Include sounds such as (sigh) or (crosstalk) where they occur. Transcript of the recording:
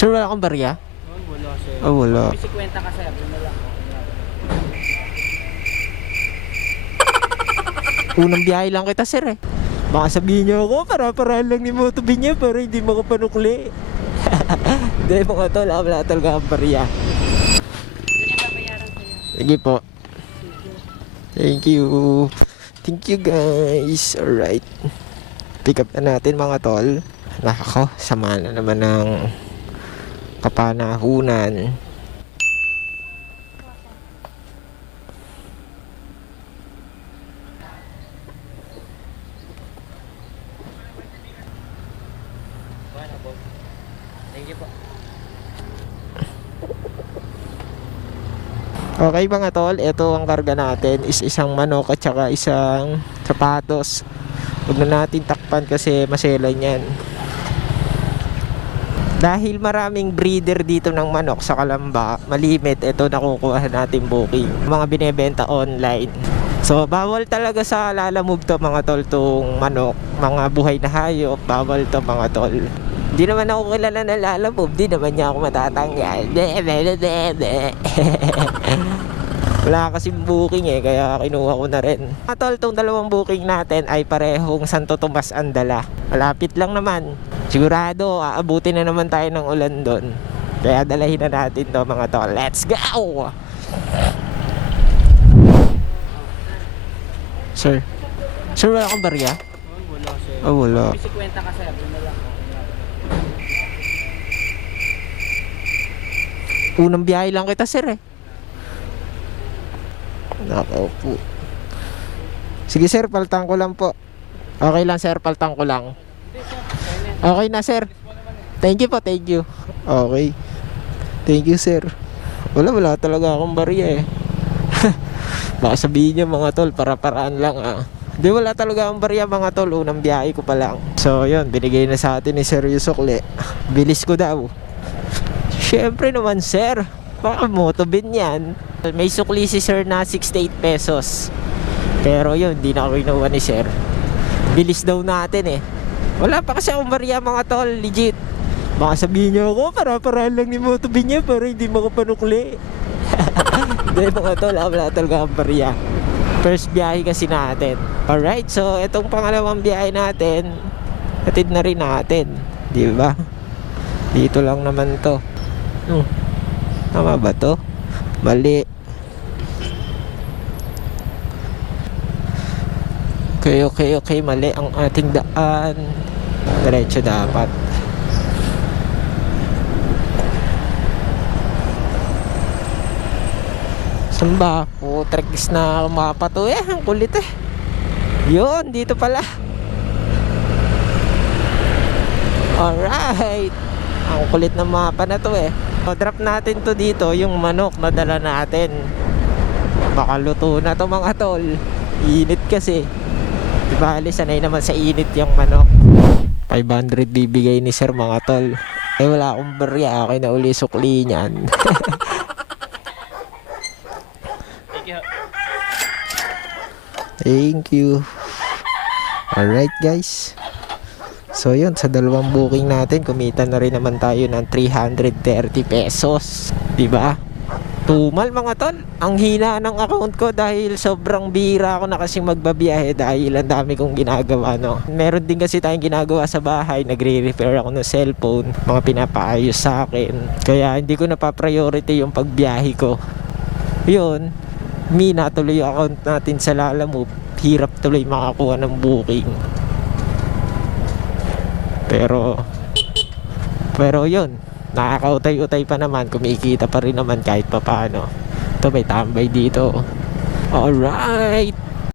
Sir, wala kang barya? Oh, wala sir. Oh, wala. May 50 ka sir, lang. Unang biyahe lang kita, sir eh. Baka sabihin niyo ako, para-para lang ni Moto Binya para hindi makapanukli. (laughs) Hindi, mga tol, ah, wala talaga ang barya. Sige po. Thank you. Thank you guys. Alright. Pick up na natin mga tol. Nakako, sama na naman ng kapanahunan. Okay mga tol, ito ang karga natin is isang manok at saka isang sapatos. Huwag na natin takpan kasi maselay niyan. Dahil maraming breeder dito ng manok sa Kalamba, malimit ito nakukuha natin booking. Mga binebenta online. So bawal talaga sa lalamove to mga tol tong manok, mga buhay na hayop, bawal to mga tol. Di naman ako kilala na lalamove, di naman niya ako matatanggal. (laughs) Wala kasing booking eh, kaya kinuha ko na rin. Mga tol, tong dalawang booking natin ay parehong Santo Tomas Andala. Malapit lang naman. Sigurado, aabutin na naman tayo ng ulan doon. Kaya dalahin na natin to mga tol. Let's go! Sir. Sir, wala kang barya? Oh, wala sir. Oh, wala. May 50 ka sir, lang. Unang biyahe lang kita, sir eh. Nakaw po. Sige, sir, paltang ko lang po. Okay lang, sir, paltang ko lang. Okay na, sir. Thank you po, thank you. Okay. Thank you, sir. Wala, wala talaga akong barya eh. (laughs) Baka sabihin niyo mga tol, para-paraan lang ah. Di wala talaga akong barya mga tol, unang biyahe ko pa lang. So yun, binigay na sa atin ni Sir Yusukle. Bilis ko daw. Siyempre naman sir, baka motobin yan. May sukli si sir na 68 pesos. Pero yun, di na ako kinuha ni sir. Bilis daw natin eh. Wala pa kasi akong barya mga tol, legit. Baka sabihin niyo ako, para-para lang ni motobin niya para hindi makapanukli. (laughs) Hindi mga tol, ah, wala talaga akong barya. First biyahe kasi natin. Alright, so itong pangalawang biyahe natin, hatid na rin natin. Di ba? Dito lang naman to. Hmm. Tama ba to? Mali. Okay, okay, okay. Mali ang ating daan. Diretso dapat. Saan ba? Putragis na mapa to eh. Ang kulit eh. Yun, dito pala. Alright. Ang kulit ng mapa na to eh. O, drop natin to dito, yung manok na dala natin. Baka luto na to mga tol. Init kasi. Bali, sanay naman sa init yung manok. 500 bibigay ni sir mga tol. Eh wala akong barya, okay na uli sukli niyan. (laughs) Thank you. Thank you. Alright guys. So yun, sa dalawang booking natin, kumita na rin naman tayo ng 330 pesos. ba? Tumal mga tol. Ang hina ng account ko dahil sobrang bira ako na kasing magbabiyahe dahil ang dami kong ginagawa, no. Meron din kasi tayong ginagawa sa bahay, nagre-repair ako ng cellphone, mga pinapaayos sa akin. Kaya hindi ko napapriority yung pagbiyahe ko. Yun, mi natuloy yung account natin sa Lalamove. Hirap tuloy makakuha ng booking. Pero pero yun, nakakautay-utay pa naman, kumikita pa rin naman kahit papaano. Ito may tambay dito. Alright!